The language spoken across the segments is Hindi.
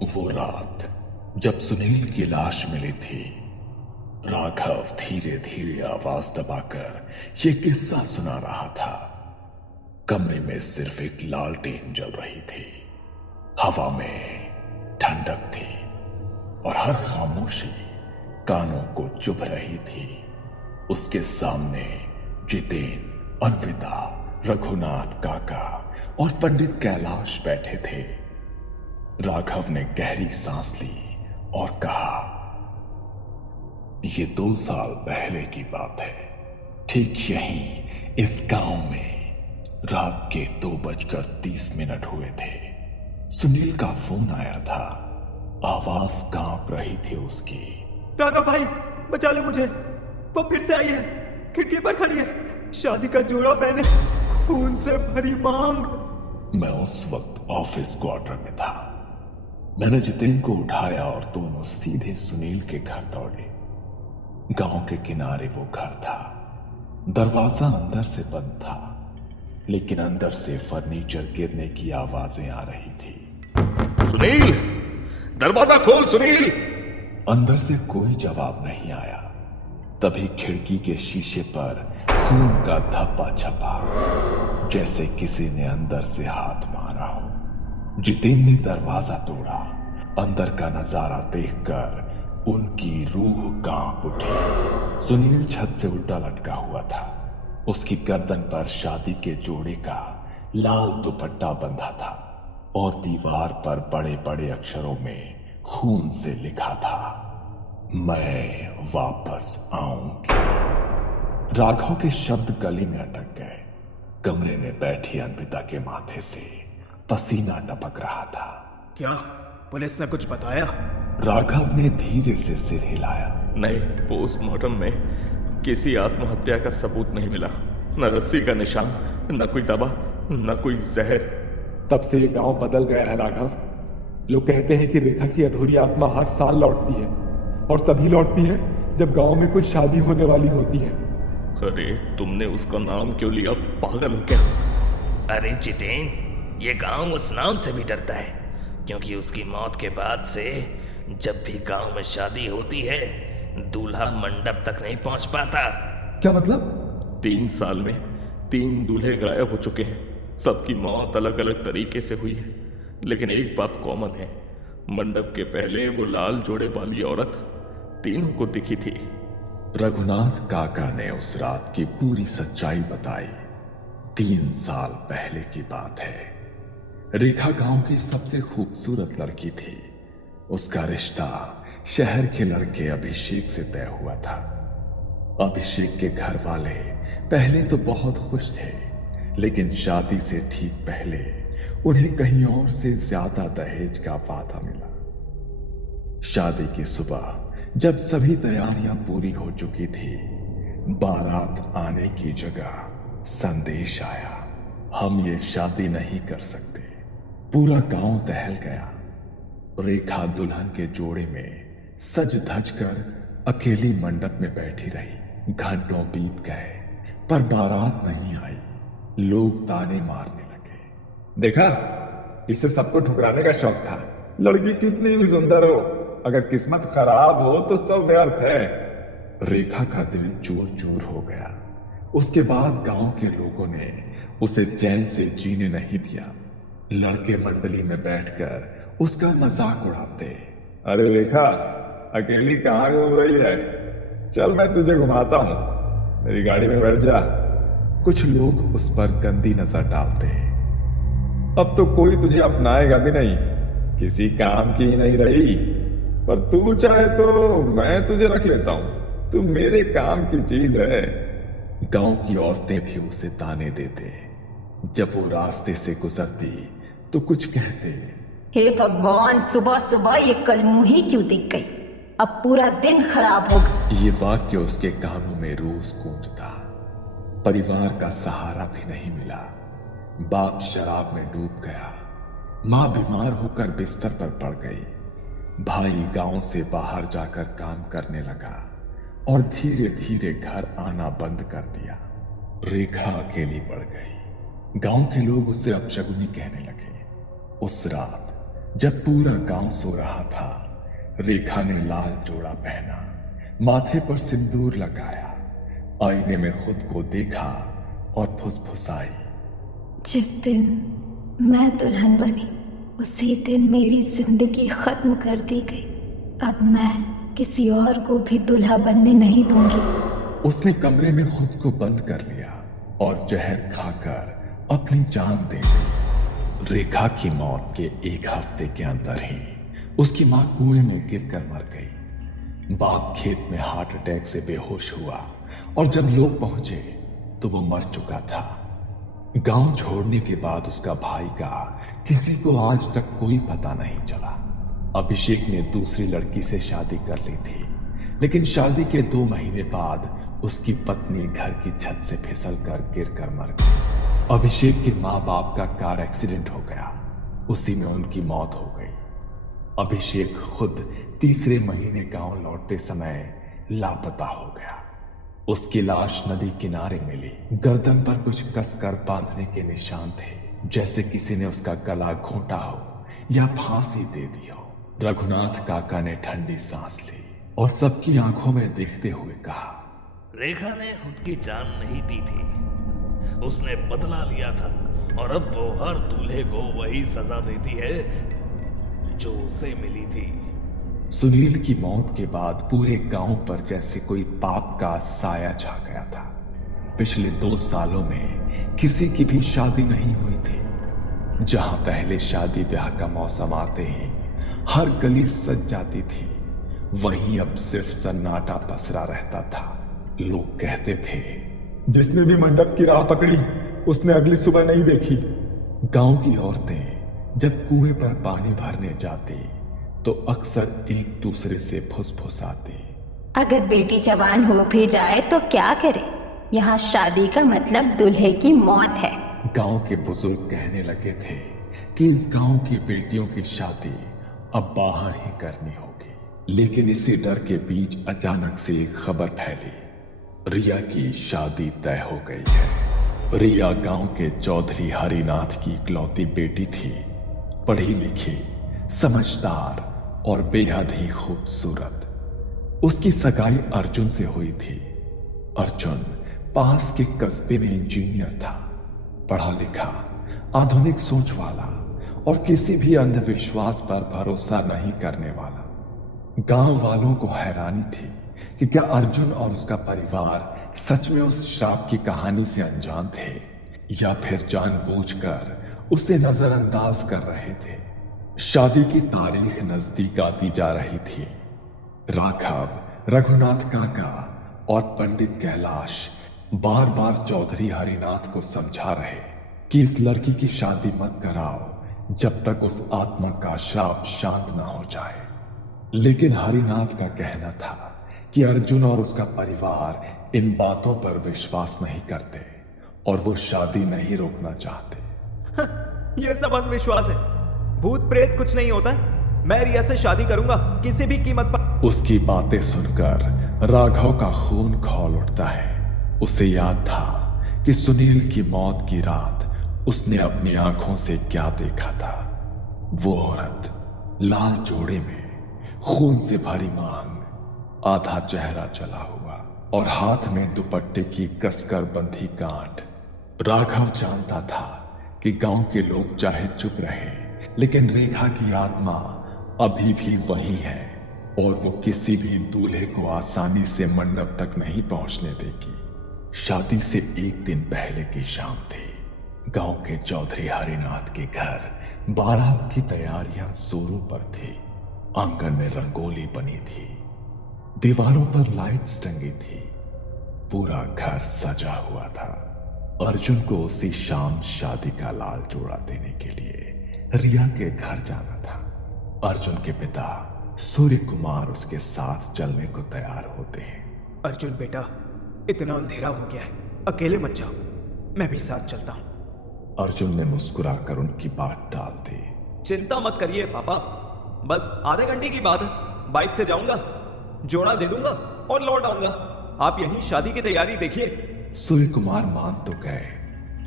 वो रात जब सुनील की लाश मिली थी, राघव धीरे धीरे आवाज दबाकर यह किस्सा सुना रहा था। कमरे में सिर्फ एक लालटेन जल रही थी, हवा में ठंडक थी और हर खामोशी कानों को चुभ रही थी। उसके सामने जितेन, अन्विता, रघुनाथ काका और पंडित कैलाश बैठे थे। राघव ने गहरी सांस ली और कहा, ये 2 साल पहले की बात है। ठीक यहीं इस गांव में रात के 2:30 हुए थे। सुनील का फोन आया था। आवाज कांप रही थी उसकी। राघव भाई, बचा लो मुझे। वो फिर से आई है, खिड़की पर खड़ी है। शादी का जोड़ा पहने, खून से भरी मांग। मैं उस वक्त ऑफिस क्वार्टर में था। मैंने जितेन को उठाया और दोनों सीधे सुनील के घर दौड़े। गांव के किनारे वो घर था। दरवाजा अंदर से बंद था, लेकिन अंदर से फर्नीचर गिरने की आवाजें आ रही थी। सुनील, दरवाजा खोल सुनील। अंदर से कोई जवाब नहीं आया। तभी खिड़की के शीशे पर खून का धब्बा छपा, जैसे किसी ने अंदर से हाथ मारा हो। जितेन ने दरवाजा तोड़ा। अंदर का नजारा देखकर उनकी रूह कांप उठी। सुनील छत से उल्टा लटका हुआ था। उसकी गर्दन पर शादी के जोड़े का लाल दुपट्टा बंधा था और दीवार पर बड़े बड़े अक्षरों में खून से लिखा था, मैं वापस आऊंगी। राघव के शब्द गले में अटक गए। कमरे में बैठी अन्विता के माथे से पसीना टपक रहा था। क्या पुलिस ने कुछ बताया? राघव ने धीरे से सिर हिलाया। नहीं, पोस्टमार्टम में किसी आत्महत्या का सबूत नहीं मिला। न रस्सी का निशान, न कोई दवा, न कोई जहर। तब से ये गांव बदल गया है राघव। लोग कहते हैं कि रेखा की अधूरी आत्मा हर साल लौटती है, और तभी लौटती है जब गांव में कुछ शादी होने वाली होती है। अरे तुमने उसका नाम क्यों लिया? पागल हो क्या? अरे जितेन, ये गांव उस नाम से भी डरता है, क्योंकि उसकी मौत के बाद से जब भी गांव में शादी होती है, दूल्हा मंडप तक नहीं पहुंच पाता। क्या मतलब? 3 साल में 3 दूल्हे गायब हो चुके हैं। सबकी मौत अलग अलग तरीके से हुई है, लेकिन एक बात कॉमन है। मंडप के पहले वो लाल जोड़े वाली औरत तीनों को दिखी थी। रघुनाथ काका ने उस रात की पूरी सच्चाई बताई। 3 साल पहले की बात है। रेखा गांव की सबसे खूबसूरत लड़की थी। उसका रिश्ता शहर के लड़के अभिषेक से तय हुआ था। अभिषेक के घर वाले पहले तो बहुत खुश थे, लेकिन शादी से ठीक पहले उन्हें कहीं और से ज्यादा दहेज का वादा मिला। शादी की सुबह जब सभी तैयारियां पूरी हो चुकी थी, बारात आने की जगह संदेश आया, हम ये शादी नहीं कर सकते। पूरा गांव दहल गया। रेखा दुल्हन के जोड़े में सज धज कर अकेली मंडप में बैठी रही। घंटों बीत गए, पर बारात नहीं आई। लोग ताने मारने लगे। देखा, इसे सबको ठुकराने का शौक था। लड़की कितनी भी सुंदर हो, अगर किस्मत खराब हो तो सब व्यर्थ है। रेखा का दिल चूर चूर हो गया। उसके बाद गांव के लोगों ने उसे चैन से जीने नहीं दिया। लड़के मंडली में बैठकर उसका मजाक उड़ाते। अरे रेखा, अकेली कहाँ घूम रही है? चल मैं तुझे घुमाता हूँ, मेरी गाड़ी में बैठ जा। कुछ लोग उस पर गंदी नजर डालते। अब तो कोई तुझे अपनाएगा भी नहीं, किसी काम की ही नहीं रही। पर तू चाहे तो मैं तुझे रख लेता हूँ, तू मेरे काम की चीज है। गांव की औरतें भी उसे ताने देते। जब वो रास्ते से गुजरती तो कुछ कहते, हे भगवान, सुबह सुबह ये कलमुही क्यों दिख गई? अब पूरा दिन खराब होगा। ये वाक्य उसके कानों में रोज गूंजता। परिवार का सहारा भी नहीं मिला। बाप शराब में डूब गया। माँ बीमार होकर बिस्तर पर पड़ गई। भाई गांव से बाहर जाकर काम करने लगा और धीरे धीरे घर आना बंद कर दिया। रेखा अकेली पड़ गई। गांव के लोग उसे अपशगुनी कहने लगे। उस रात जब पूरा गांव सो रहा था, रेखा ने लाल जोड़ा पहना, माथे पर सिंदूर लगाया, आईने में खुद को देखा और फुसफुसाई। जिस दिन मैं दुल्हन बनी उसी दिन मेरी जिंदगी खत्म कर दी गई। अब मैं किसी और को भी दूल्हा बनने नहीं दूंगी। उसने कमरे में खुद को बंद कर लिया और जहर खाकर अपनी जान दे दी। रेखा की मौत के एक हफ्ते के अंदर ही उसकी मां कुएं में गिरकर मर गई। बाप खेत में हार्ट अटैक से बेहोश हुआ और जब लोग पहुंचे तो वो मर चुका था। गांव छोड़ने के बाद उसका भाई का किसी को आज तक कोई पता नहीं चला। अभिषेक ने दूसरी लड़की से शादी कर ली थी, लेकिन शादी के 2 महीने बाद उसकी पत्नी घर की छत से फिसल कर गिर कर मर गई। अभिषेक के माँ बाप का कार एक्सीडेंट हो गया, उसी में उनकी मौत हो गई। अभिषेक खुद तीसरे महीने गांव लौटते समय लापता हो गया। उसकी लाश नदी किनारे मिली। गर्दन पर कुछ कसकर बांधने के निशान थे, जैसे किसी ने उसका गला घोंटा हो या फांसी दे दी हो। रघुनाथ काका ने ठंडी सांस ली और सबकी आंखों में देखते हुए कहा, रेखा ने खुद की जान नहीं दी थी, उसने बदला लिया था और अब वो हर दूल्हे को वही सजा देती है जो उसे मिली थी। सुनील की मौत के बाद पूरे गांव पर जैसे कोई पाप का साया छा गया था। पिछले 2 सालों में किसी की भी शादी नहीं हुई थी। जहां पहले शादी ब्याह का मौसम आते ही हर गली सज जाती थी, वहीं अब सिर्फ सन्नाटा पसरा रहता था। लोग कहते थे, जिसने भी मंडप की राह पकड़ी उसने अगली सुबह नहीं देखी। गांव की औरतें जब कुएं पर पानी भरने जाती तो अक्सर एक दूसरे से फुसफुसाती, अगर बेटी जवान हो भी जाए तो क्या करे, यहाँ शादी का मतलब दूल्हे की मौत है। गांव के बुजुर्ग कहने लगे थे कि इस गांव की बेटियों की शादी अब बाहर ही करनी होगी। लेकिन इसी डर के बीच अचानक से एक खबर फैली, रिया की शादी तय हो गई है। रिया गांव के चौधरी हरिनाथ की इकलौती बेटी थी, पढ़ी लिखी, समझदार और बेहद ही खूबसूरत। उसकी सगाई अर्जुन से हुई थी। अर्जुन पास के कस्बे में इंजीनियर था, पढ़ा लिखा, आधुनिक सोच वाला और किसी भी अंधविश्वास पर भरोसा नहीं करने वाला। गांव वालों को हैरानी थी कि क्या अर्जुन और उसका परिवार सच में उस श्राप की कहानी से अनजान थे या फिर जानबूझकर उसे नजरअंदाज कर रहे थे। शादी की तारीख नजदीक आती जा रही थी। राघव, रघुनाथ काका और पंडित कैलाश बार बार चौधरी हरिनाथ को समझा रहे कि इस लड़की की शादी मत कराओ जब तक उस आत्मा का श्राप शांत ना हो जाए। लेकिन हरिनाथ का कहना था कि अर्जुन और उसका परिवार इन बातों पर विश्वास नहीं करते और वो शादी नहीं रोकना चाहते। ये सब अंधविश्वास है, भूत प्रेत कुछ नहीं होता है। मैं रिया से शादी करूंगा किसी भी कीमत पर। उसकी बातें सुनकर राघव का खून खौल उठता है। उसे याद था कि सुनील की मौत की रात उसने अपनी आंखों से क्या देखा था। वो औरत लाल जोड़े में, खून से भरी मांग, आधा चेहरा जला हुआ और हाथ में दुपट्टे की कसकर बंधी गांठ। राघव जानता था कि गांव के लोग चाहे चुप रहे, लेकिन रेखा की आत्मा अभी भी वही है और वो किसी भी दूल्हे को आसानी से मंडप तक नहीं पहुंचने देगी। शादी से एक दिन पहले की शाम थी। गांव के चौधरी हरिनाथ के घर बारात की तैयारियां जोरों पर थी। आंगन में रंगोली बनी थी, दीवारों पर लाइट्स टंगी थी, पूरा घर सजा हुआ था। अर्जुन को उसी शाम शादी का लाल जोड़ा देने के लिए रिया के घर जाना था। अर्जुन के पिता सूर्य कुमार उसके साथ चलने को तैयार होते हैं। अर्जुन बेटा, इतना अंधेरा हो गया है, अकेले मत जाओ, मैं भी साथ चलता हूँ। अर्जुन ने मुस्कुराकर उनकी बात टाल दी। चिंता मत करिए पापा, बस आधे घंटे की बात है, बाइक से जाऊंगा, जोड़ा दे दूंगा और लौट आऊंगा। आप यहीं शादी की तैयारी देखिए। सूर्य कुमार मान तो गए,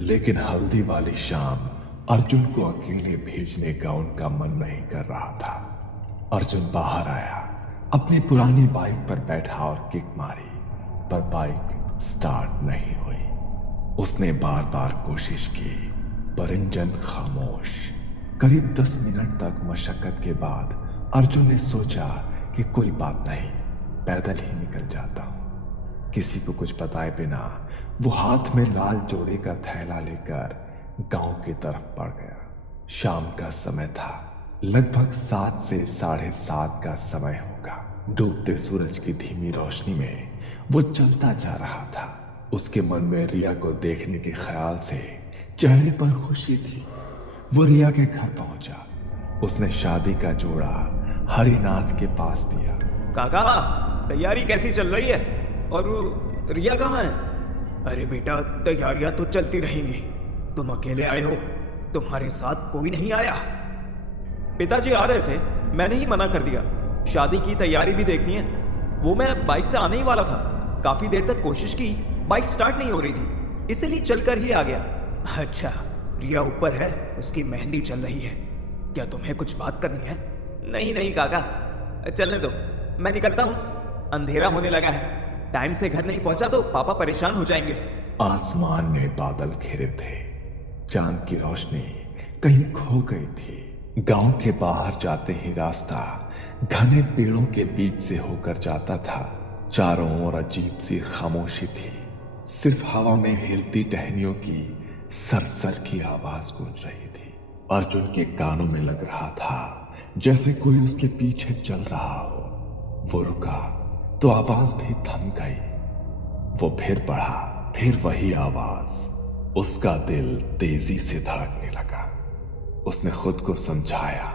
लेकिन हल्दी वाली शाम अर्जुन को अकेले भेजने का उनका मन नहीं कर रहा था। अर्जुन बाहर आया, अपनी पुरानी बाइक पर बैठा और किक मारी, पर बाइक स्टार्ट नहीं हुई। उसने बार बार कोशिश की, पर इंजन खामोश। करीब 10 मिनट तक मशक्कत के बाद अर्जुन ने सोचा कि कोई बात नहीं, पैदल ही निकल जाता हूं। किसी को कुछ बताए बिना वो हाथ में लाल जोड़े का थैला लेकर गांव की तरफ बढ़ गया। शाम का समय था, लगभग 7 से 7:30 का समय होगा। डूबते सूरज की धीमी रोशनी में वो चलता जा रहा था। उसके मन में रिया को देखने के ख्याल से चेहरे पर खुशी थी। वो रिया के घर पहुंचा। उसने शादी का जोड़ा हरिनाथ के पास दिया। काका, तैयारी कैसी चल रही है? और रिया कहाँ है? अरे बेटा, तैयारियां तो चलती रहेंगी। तुम अकेले आए हो, तुम्हारे साथ कोई नहीं आया? पिताजी आ रहे थे, मैंने ही मना कर दिया। शादी की तैयारी भी देखनी है। वो मैं बाइक से आने ही वाला था, काफी देर तक कोशिश की, बाइक स्टार्ट नहीं हो रही थी, इसलिए चलकर ही आ गया। अच्छा, रिया ऊपर है, उसकी मेहंदी चल रही है। क्या तुम्हें कुछ बात करनी है? नहीं नहीं काका, चलने दो, मैं निकलता हूँ। अंधेरा होने लगा है, टाइम से घर नहीं पहुंचा तो पापा परेशान हो जाएंगे। आसमान में बादल घिरे थे, चांद की रोशनी कहीं खो गई थी। गांव के बाहर जाते ही रास्ता घने पेड़ों के बीच से होकर जाता था। चारों ओर अजीब सी खामोशी थी, सिर्फ हवा में हिलती टहनियों की सरसर की आवाज गूंज रही थी। अर्जुन के कानों में लग रहा था जैसे कोई उसके पीछे चल रहा हो। वो रुका तो आवाज भी थम गई। वो फिर बढ़ा, फिर वही आवाज। उसका दिल तेजी से धड़कने लगा। उसने खुद को समझाया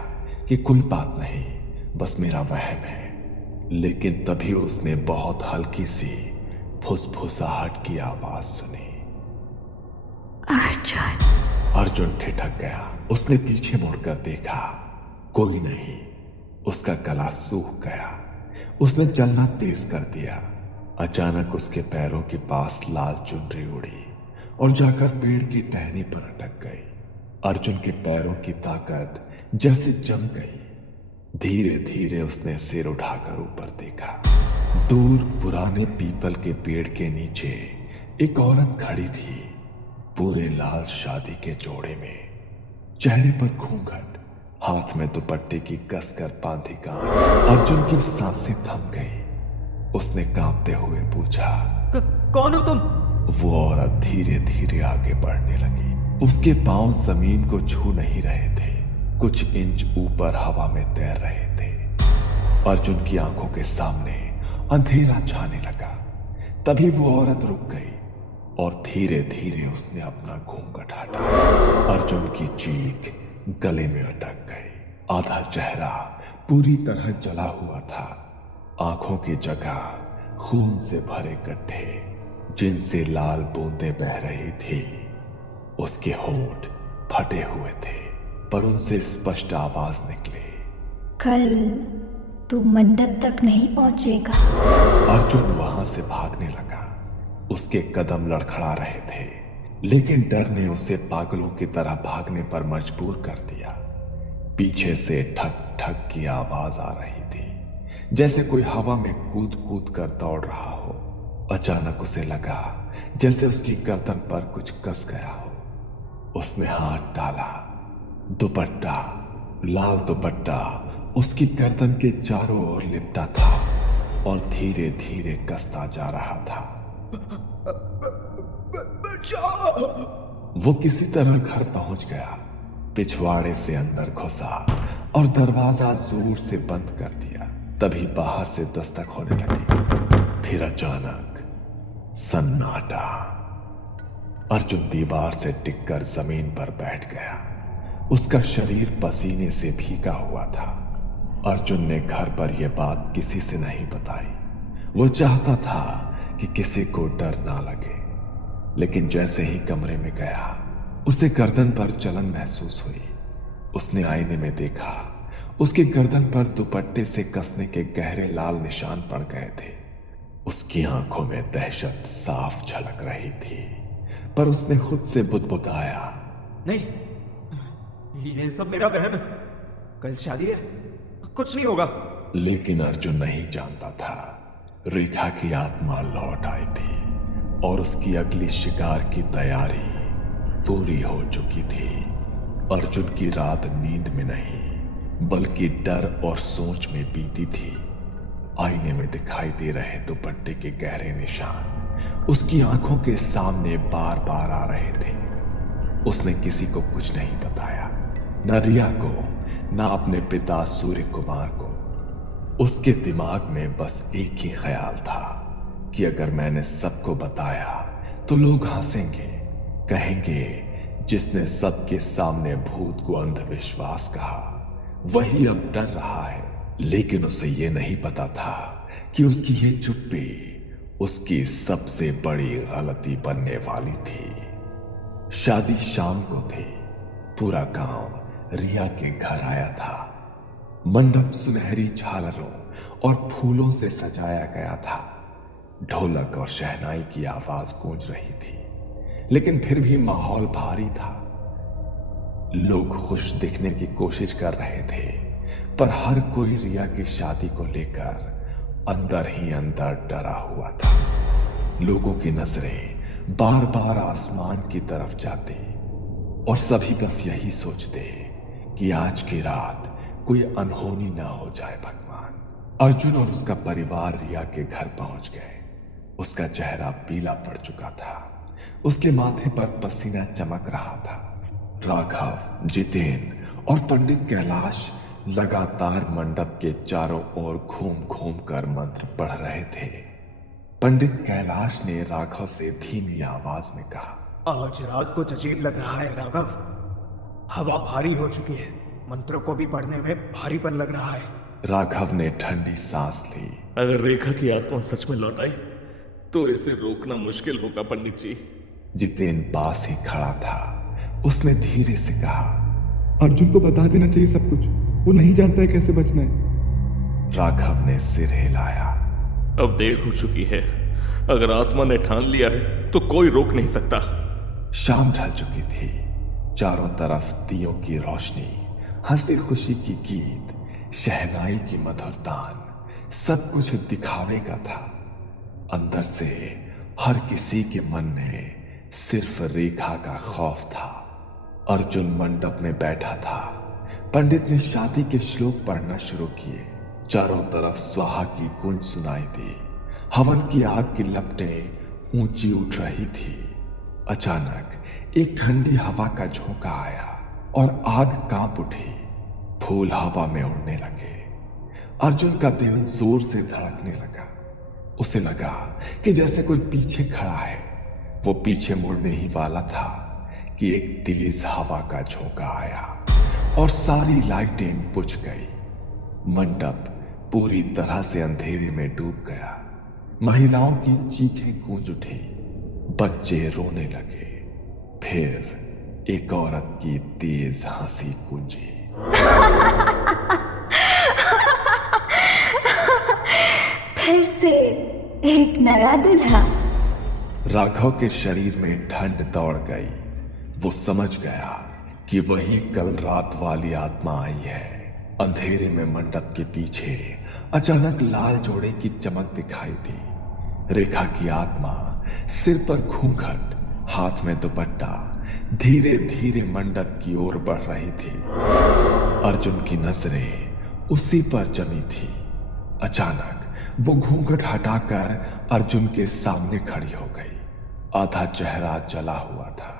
कि कोई बात नहीं, बस मेरा वहम है। लेकिन तभी उसने बहुत हल्की सी फुसफुसाहट की आवाज सुनी। अर्जुन ठिठक गया। उसने पीछे मुड़कर देखा, कोई नहीं। उसका गला सूख गया। उसने चलना तेज कर दिया। अचानक उसके पैरों के पास लाल चुनरी उड़ी और जाकर पेड़ की टहनी पर अटक गई। अर्जुन के पैरों की ताकत जैसे जम गई। धीरे धीरे उसने सिर उठाकर ऊपर देखा। दूर पुराने पीपल के पेड़ के नीचे एक औरत खड़ी थी, पूरे लाल शादी के जोड़े में, चेहरे पर घूंघट, हाथ में दुपट्टे की कसकर बांधी गांठ। अर्जुन की सांसें थम गई। उसने कांपते हुए पूछा, कौन हो तुम? वो औरत धीरे धीरे आगे बढ़ने लगी। उसके पांव जमीन को छू नहीं रहे थे, कुछ इंच ऊपर हवा में तैर रहे थे। अर्जुन की आंखों के सामने अंधेरा छाने लगा। तभी वो औरत रुक गई और धीरे धीरे उसने अपना घूंघट हटाया। अर्जुन की चीख गले में अटक गई। आधा चेहरा पूरी तरह जला हुआ था। आंखों की जगह खून से भरे गड्ढे, जिनसे लाल बूंदें बह रही थी। उसके होंठ फटे हुए थे, पर उनसे स्पष्ट आवाज निकली, कल तू मंडप तक नहीं पहुंचेगा। अर्जुन वहां से भागने लगा। उसके कदम लड़खड़ा रहे थे, लेकिन डर ने उसे पागलों की तरह भागने पर मजबूर कर दिया। पीछे से ठक ठक की आवाज आ रही थी, जैसे कोई हवा में कूद कूद कर दौड़ रहा हो। अचानक उसे लगा जैसे उसकी गर्दन पर कुछ कस गया हो। उसने हाथ डाला। दुपट्टा, लाल दुपट्टा उसकी गर्दन के चारों ओर लिपटा था और धीरे धीरे कसता जा रहा था। वो किसी तरह घर पहुंच गया, पिछवाड़े से अंदर घुसा और दरवाजा जोर से बंद कर दिया। तभी बाहर से दस्तक होने लगी। फिर अचानक सन्नाटा। अर्जुन दीवार से टिककर जमीन पर बैठ गया। उसका शरीर पसीने से भीगा हुआ था। अर्जुन ने घर पर यह बात किसी से नहीं बताई। वो चाहता था कि किसी को डर ना लगे, लेकिन जैसे ही कमरे में गया उसे गर्दन पर जलन महसूस हुई। उसने आईने में देखा, उसकी गर्दन पर दुपट्टे से कसने के गहरे लाल निशान पड़ गए थे। उसकी आंखों में दहशत साफ झलक रही थी, पर उसने खुद से बुदबुदाया, नहीं, ये सब मेरा वहम है। कल शादी है, कुछ नहीं होगा। लेकिन अर्जुन नहीं जानता था रेखा की आत्मा लौट आई थी और उसकी अगली शिकार की तैयारी पूरी हो चुकी थी। अर्जुन की रात नींद में नहीं बल्कि डर और सोच में बीती थी। आईने में दिखाई दे रहे दुपट्टे के गहरे निशान उसकी आंखों के सामने बार बार आ रहे थे। उसने किसी को कुछ नहीं बताया, न रिया को, न अपने पिता सूर्य कुमार को। उसके दिमाग में बस एक ही ख्याल था कि अगर मैंने सबको बताया तो लोग हंसेंगे, कहेंगे जिसने सबके सामने भूत को अंधविश्वास कहा वही अब डर रहा है। लेकिन उसे यह नहीं पता था कि उसकी ये चुप्पी उसकी सबसे बड़ी गलती बनने वाली थी। शादी शाम को थी। पूरा गांव रिया के घर आया था। मंडप सुनहरी झालरों और फूलों से सजाया गया था। ढोलक और शहनाई की आवाज गूंज रही थी, लेकिन फिर भी माहौल भारी था। लोग खुश दिखने की कोशिश कर रहे थे, पर हर कोई रिया की शादी को लेकर अंदर ही अंदर डरा हुआ था। लोगों की नजरें बार बार आसमान की तरफ जाती और सभी बस यही सोचते कि आज की रात कोई अनहोनी ना हो जाए भगवान। अर्जुन और उसका परिवार रिया के घर पहुंच गए। उसका चेहरा पीला पड़ चुका था, उसके माथे पर पसीना चमक रहा था। राघव, जितेन और पंडित कैलाश लगातार मंडप के चारों ओर घूम घूम कर मंत्र पढ़ रहे थे। पंडित कैलाश ने राघव से धीमी आवाज में कहा, आज रात कुछ अजीब लग रहा है राघव। हवा भारी हो चुकी है, मंत्रों को भी पढ़ने में भारीपन लग रहा है। राघव ने ठंडी सांस ली। अगर रेखा की आत्मा सच में लौट आई तो इसे रोकना मुश्किल होगा पंडित जी। जितेन पास ही खड़ा था। उसने धीरे से कहा, अर्जुन को बता देना चाहिए सब कुछ, वो नहीं जानता है कैसे बचना है। राघव ने सिर हिलाया। अब देर हो चुकी है। अगर आत्मा ने ठान लिया है तो कोई रोक नहीं सकता। शाम ढल चुकी थी। चारों तरफ दियों की रोशनी, हंसी खुशी की गीत, शहनाई की मधुर तान, सब कुछ दिखावे का था। अंदर से हर किसी के मन में सिर्फ रेखा का खौफ था। अर्जुन मंडप में बैठा था। पंडित ने शादी के श्लोक पढ़ना शुरू किए। चारों तरफ स्वाहा की गूंज सुनाई दी। हवन की आग की लपटें ऊंची उठ रही थी। अचानक एक ठंडी हवा का झोंका आया और आग कांप उठी। फूल हवा में उड़ने लगे। अर्जुन का दिल जोर से धड़कने लगा। उसे लगा कि जैसे कोई पीछे खड़ा है। वो पीछे मुड़ने ही वाला था कि एक तेज हवा का झोंका आया और सारी लाइटें बुझ गई। मंडप पूरी तरह से अंधेरे में डूब गया। महिलाओं की चीखें गूंज उठी, बच्चे रोने लगे। फिर एक औरत की तेज हंसी गूंजी। फिर से एक नया दूल्हा। राघव के शरीर में ठंड दौड़ गई। वो समझ गया कि वही कल रात वाली आत्मा आई है। अंधेरे में मंडप के पीछे अचानक लाल जोड़े की चमक दिखाई दी। रेखा की आत्मा सिर पर घूंघट, हाथ में दुपट्टा, धीरे धीरे मंडप की ओर बढ़ रही थी। अर्जुन की नजरें उसी पर जमी थी। अचानक वो घूंघट हटाकर अर्जुन के सामने खड़ी हो गई। आधा चेहरा जला हुआ था,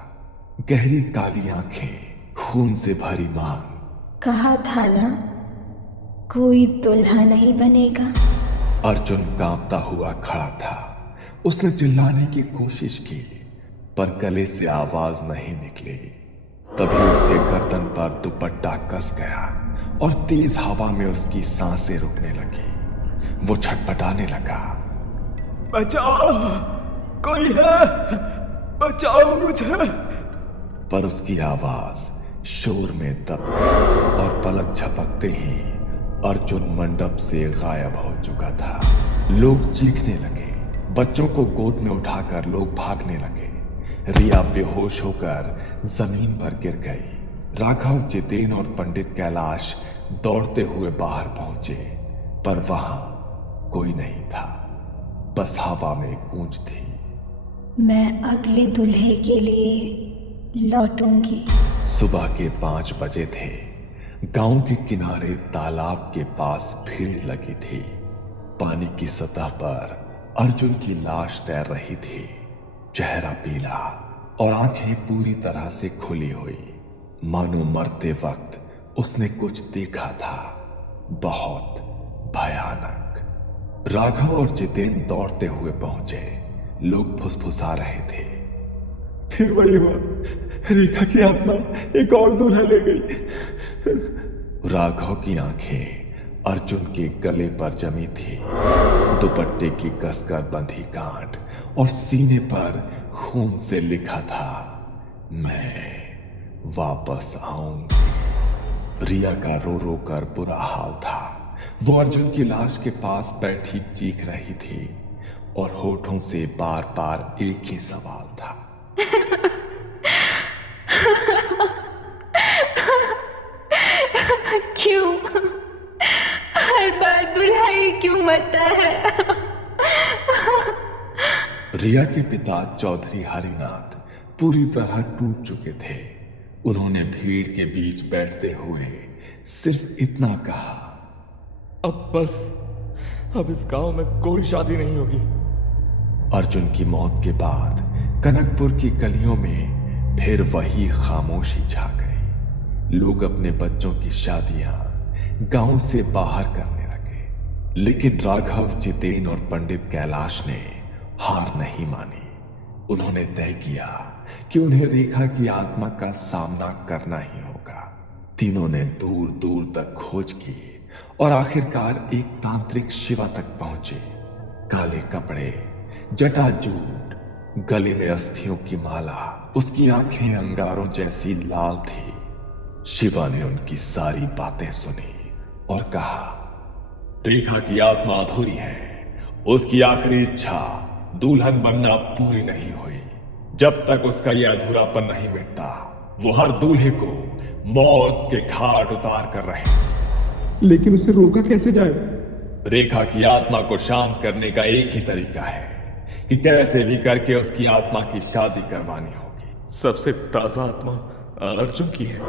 गहरी काली आंखें, खून से भरी मांग। कहा था ना कोई दुल्हा नहीं बनेगा। अर्जुन कांपता हुआ खड़ा था। उसने चिल्लाने की कोशिश की, पर गले से आवाज नहीं निकली। तभी उसके गर्दन पर दुपट्टा कस गया और तेज हवा में उसकी सांसें रुकने लगी। वो छटपटाने लगा। बचाओ, कोई है, बचाओ मुझे। पर उसकी आवाज शोर में दब गई और पलक झपकते ही अर्जुन मंडप से गायब हो चुका था। लोग चीखने लगे। बच्चों को गोद में उठाकर लोग भागने लगे। रिया बेहोश होकर जमीन पर गिर गई। राघव, जितेन और पंडित कैलाश दौड़ते हुए बाहर पहुंचे, पर वहां कोई नहीं था, बस हवा में गूंज थी। मैं अगले दूल्हे के लिए लौटूंगी। सुबह के 5 बजे थे। गांव के किनारे तालाब के पास भीड़ लगी थी। पानी की सतह पर अर्जुन की लाश तैर रही थी, चेहरा पीला और आंखें पूरी तरह से खुली हुई, मानो मरते वक्त उसने कुछ देखा था, बहुत भयानक। राघव और जितेन दौड़ते हुए पहुंचे। लोग फुसफुसा रहे थे, फिर वही हुआ, रेखा की आत्मा एक और दूल्हा ले गई। राघव की आंखें अर्जुन के गले पर जमी थी। दुपट्टे की कसकर बंधी गांठ और सीने पर खून से लिखा था, मैं वापस आऊंगी। रिया का रो रो कर बुरा हाल था। वो अर्जुन की लाश के पास बैठी चीख रही थी और होठों से बार बार एक ही सवाल था, क्यों हर बार दूल्हा ही क्यों मरता है? रिया के पिता चौधरी हरिनाथ पूरी तरह टूट चुके थे। उन्होंने भीड़ के बीच बैठते हुए सिर्फ इतना कहा, अब बस, अब इस गांव में कोई शादी नहीं होगी। अर्जुन की मौत के बाद कनकपुर की गलियों में फिर वही खामोशी छा गई। लोग अपने बच्चों की शादियां गांव से बाहर करने लगे, लेकिन राघव, जितेन और पंडित कैलाश ने हार नहीं मानी। उन्होंने तय किया कि उन्हें रेखा की आत्मा का सामना करना ही होगा। तीनों ने दूर दूर तक खोज की और आखिरकार एक तांत्रिक शिवा तक पहुंचे। काले कपड़े, जटाजूट, गले में अस्थियों की माला, उसकी आंखें अंगारों जैसी लाल थी। शिवा ने उनकी सारी बातें सुनी और कहा, रेखा की आत्मा अधूरी है। उसकी आखिरी इच्छा दुल्हन बनना पूरी नहीं हुई। जब तक उसका यह अधूरापन नहीं मिटता, वो हर दूल्हे को मौत के घाट उतार कर रहे। लेकिन उसे रोका कैसे जाए? रेखा की आत्मा को शांत करने का एक ही तरीका है कि कैसे भी करके उसकी आत्मा की शादी करवानी होगी। सबसे ताजा आत्मा अर्जुन की है।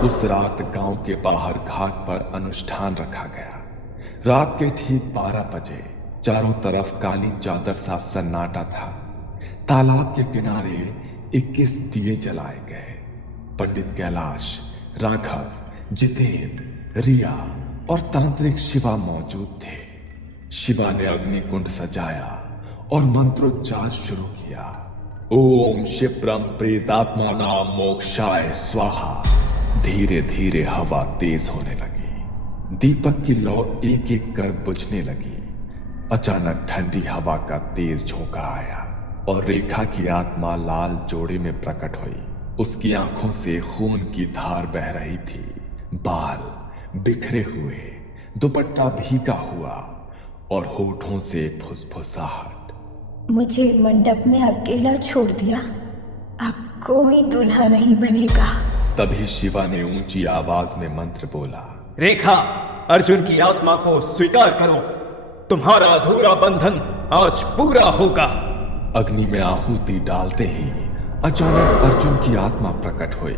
उस रात गांव के बाहर घाट पर अनुष्ठान रखा गया। रात के ठीक 12 बजे चारों तरफ काली चादर सा सन्नाटा था। तालाब के किनारे 21 दिए जलाए गए। पंडित कैलाश, राघव, जितेन, रिया और तांत्रिक शिवा मौजूद थे। शिवा ने अग्निकुंड सजाया और मंत्रोच्चार शुरू किया। ओम क्षिप्रम प्रेतात्मा नाम मोक्षाय स्वाहा। धीरे धीरे हवा तेज होने लगी। दीपक की लौ एक एक कर बुझने लगी। अचानक ठंडी हवा का तेज झोंका आया और रेखा की आत्मा लाल जोड़े में प्रकट हुई। उसकी आंखों से खून की धार बह रही थी। बाल बिखरे हुए, दुपट्टा भीगा हुआ और होठों से फुसफुसाहट। मुझे मंडप में अकेला छोड़ दिया, अब कोई दूल्हा नहीं बनेगा। तभी शिवा ने ऊंची आवाज में मंत्र बोला, रेखा, अर्जुन की आत्मा को स्वीकार करो। तुम्हारा अधूरा बंधन आज पूरा होगा। अग्नि में आहुति डालते ही अचानक अर्जुन की आत्मा प्रकट हुई।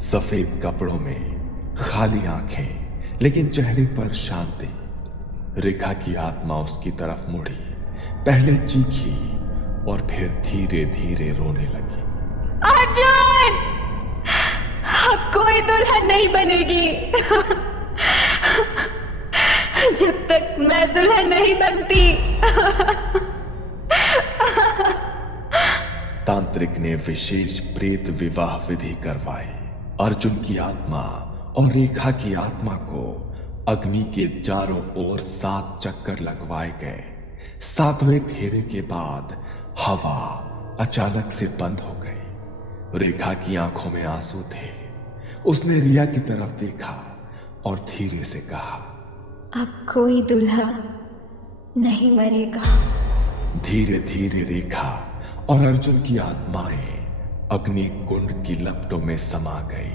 सफेद कपड़ों में, खाली आंखें, लेकिन चेहरे पर शांति। रेखा की आत्मा उसकी तरफ मुड़ी, पहले चीखी और फिर धीरे धीरे रोने लगी। अर्जुन, अब कोई दुल्हन नहीं बनेगी। जब तक मैं दुल्हन नहीं बनती। तांत्रिक ने विशेष प्रेत विवाह विधि करवाई। अर्जुन की आत्मा और रेखा की आत्मा को अग्नि के चारों ओर 7 चक्कर लगवाए गए। 7वें फेरे के बाद हवा अचानक से बंद हो गई। रेखा की आंखों में आंसू थे। उसने रिया की तरफ देखा और धीरे से कहा, अब कोई दूल्हा नहीं मरेगा। धीरे धीरे रेखा और अर्जुन की आत्माएं अग्नि कुंड की लपटों में समा गई।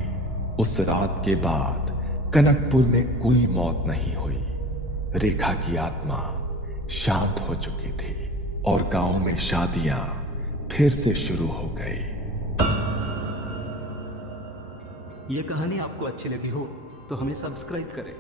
उस रात के बाद कनकपुर में कोई मौत नहीं हुई। रेखा की आत्मा शांत हो चुकी थी और गांव में शादियां फिर से शुरू हो गई। ये कहानी आपको अच्छी लगी हो तो हमें सब्सक्राइब करें